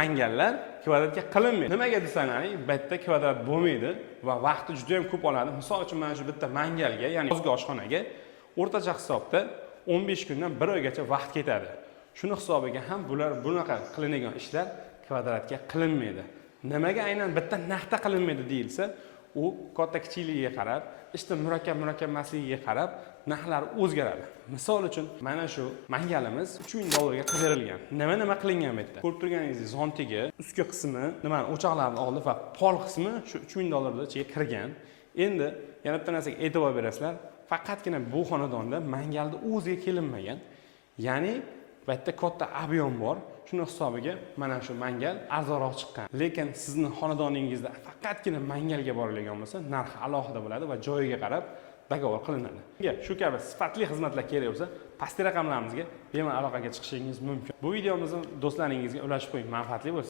Mangallar kvadratga qilinmaydi. Nimaga desangiz, bitta kvadrat bo'lmaydi va vaqti juda ham ko'p oladi. Misol uchun mana shu bitta mangalga, ya'ni yozgi oshxonaga o'rtacha hisobda 15 kundan 1 oygacha vaqt ketadi. Shuni hisobiga ham bunaqa qilinadigan ishlar kvadratga qilinmaydi. Nimaga aynan bitta narxda qilinmaydi deyilsa, u katta kichikligiga qarab, ishda murakkab emasligiga qarab narxlar o'zgaradi. Misol uchun, mana shu mangalimiz $3000 ga berilgan. Nima qilingan bu yerda? Ko'rib turganingizdek, zontigi, ustki qismi, o'choqlarning oldi va pol qismi shu $3000 ichiga kirgan. Endi yana bitta narsaga e'tibor berasizlar, faqatgina bu xonadonda mangalni o'ziga kelinmagan. Ya'ni bu yerda katta ob'yom bor. Shuni hisobiga mana shu mangal arzonroq chiqqan. Lekin sizning xonadoningizda faqatgina mangalga boriladigan bo'lsa, narxi alohida bo'ladi va joyiga qarab dogovor qilinadi. Shu kabi sifatli xizmatlar kerak bo'lsa, pastki raqamlarimizga bemalol aloqaga chiqishingiz mumkin. Bu videomizni do'stlaringizga ulashib qo'ying, manfaatli bo'lsin.